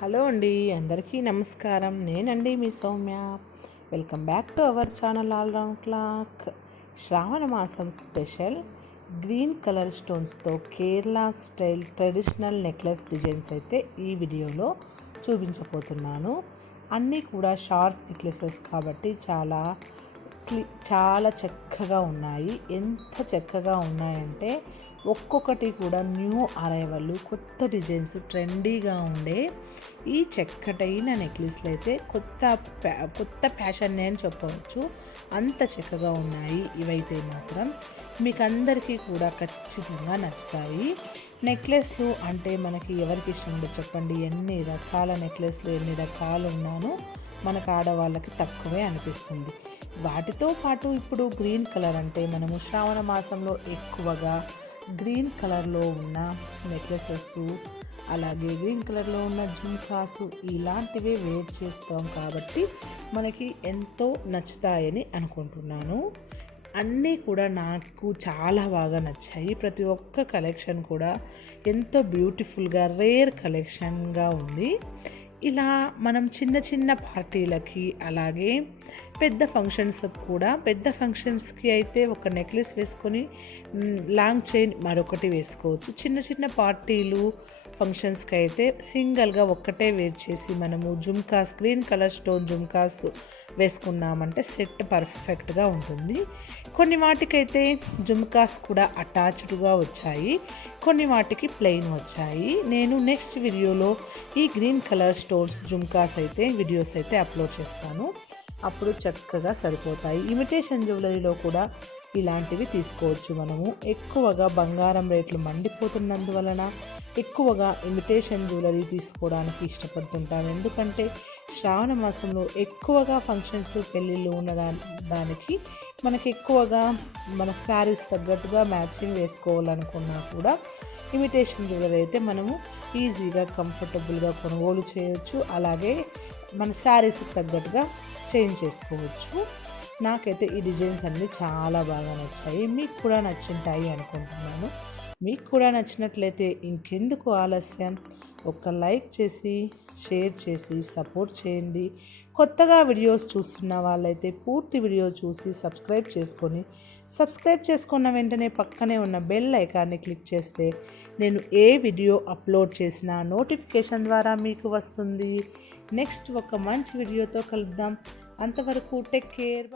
Hello అండి అందరికీ నమస్కారం. నేనండి మీ Soumya. Welcome back to our channel all round clock Shravana మాసం స్పెషల్. గ్రీన్ కలర్ స్టోన్స్తో Kerala style traditional necklace designs అయితే ఈ వీడియోలో చూపించబోతున్నాను. అన్నీ కూడా షార్ప్ నెక్లెసెస్ కాబట్టి చాలా క్లి చాలా చక్కగా ఉన్నాయి. ఎంత చక్కగా ఉన్నాయంటే ఒక్కొక్కటి కూడా న్యూ అరైవల్ కొత్త డిజైన్స్ ట్రెండీగా ఉండే ఈ చక్కటైన నెక్లెస్లు అయితే కొత్త కొత్త ఫ్యాషన్నే అని చెప్పవచ్చు. అంత చక్కగా ఉన్నాయి. ఇవైతే మాత్రం మీకు అందరికీ కూడా ఖచ్చితంగా నచ్చుతాయి. నెక్లెస్లు అంటే మనకి ఎవరికి ఇష్టం ఉండదు చెప్పండి. ఎన్ని రకాల నెక్లెస్లు ఎన్ని రకాలు ఉన్నానో మనకు ఆడవాళ్ళకి తక్కువే అనిపిస్తుంది. వాటితో పాటు ఇప్పుడు గ్రీన్ కలర్ అంటే మనము శ్రావణ మాసంలో ఎక్కువగా గ్రీన్ కలర్లో ఉన్న నెక్లెసెస్ అలాగే గ్రీన్ కలర్లో ఉన్న జుమ్కాసు ఇలాంటివే వేర్ చేస్తాం కాబట్టి మనకి ఎంతో నచ్చుతాయని అనుకుంటున్నాను. అన్నీ కూడా నాకు చాలా బాగా నచ్చాయి. ప్రతి ఒక్క కలెక్షన్ కూడా ఎంతో బ్యూటిఫుల్గా రేర్ కలెక్షన్గా ఉంది. ఇలా మనం చిన్న చిన్న పార్టీలకి అలాగే పెద్ద ఫంక్షన్స్ కూడా పెద్ద ఫంక్షన్స్కి అయితే ఒక నెక్లెస్ వేసుకొని లాంగ్ చైన్ మరొకటి వేసుకోవచ్చు. చిన్న చిన్న పార్టీలు ఫంక్షన్స్కి అయితే సింగిల్గా ఒక్కటే వేర్ చేసి మనము jhumkas green colour stone jhumkas వేసుకున్నామంటే set పర్ఫెక్ట్గా ఉంటుంది. కొన్ని వాటికైతే జుమ్కాస్ కూడా అటాచ్డ్గా వచ్చాయి. కొన్ని వాటికి ప్లెయిన్ వచ్చాయి. నేను నెక్స్ట్ వీడియోలో ఈ గ్రీన్ కలర్ స్టోన్స్ జుమ్కాస్ అయితే వీడియోస్ అయితే అప్లోడ్ చేస్తాను. అప్పుడు చక్కగా సరిపోతాయి. ఇమిటేషన్ జ్యువెలరీలో కూడా ఇలాంటివి తీసుకోవచ్చు మనము. ఎక్కువగా బంగారం రేట్లు మండిపోతున్నందువలన ఎక్కువగా ఇమిటేషన్ జ్యువెలరీ తీసుకోవడానికి ఇష్టపడుతుంటాను. ఎందుకంటే శ్రావణ మాసంలో ఎక్కువగా ఫంక్షన్స్ పెళ్ళిళ్ళు ఉన్న దానికి మనకి ఎక్కువగా మన శారీస్ తగ్గట్టుగా మ్యాచింగ్ వేసుకోవాలనుకున్నా కూడా ఇమిటేషన్ జ్యువెలరీ అయితే మనము ఈజీగా కంఫర్టబుల్గా కొనుగోలు చేయొచ్చు. అలాగే మన శారీస్కి తగ్గట్టుగా చేంజ్ చేసుకోవచ్చు. నాకైతే ఈ డిజైన్స్ అన్నీ చాలా బాగా నచ్చాయి. మీకు కూడా నచ్చింటాయి అనుకుంటున్నాను. మీకు కూడా నచ్చినట్లయితే ఇంకెందుకు ఆలస్యం? ఒక లైక్ చేసి షేర్ చేసి సపోర్ట్ చేయండి. కొత్తగా వీడియోస్ చూస్తున్న వాళ్ళైతే పూర్తి వీడియో చూసి సబ్స్క్రైబ్ చేసుకొని సబ్స్క్రైబ్ చేసుకున్న వెంటనే పక్కనే ఉన్న బెల్ ఐకాన్ని క్లిక్ చేస్తే నేను ఏ వీడియో అప్లోడ్ చేసినా నోటిఫికేషన్ ద్వారా మీకు వస్తుంది. నెక్స్ట్ ఒక మంచి వీడియోతో కలుద్దాం. అంతవరకు టేక్ కేర్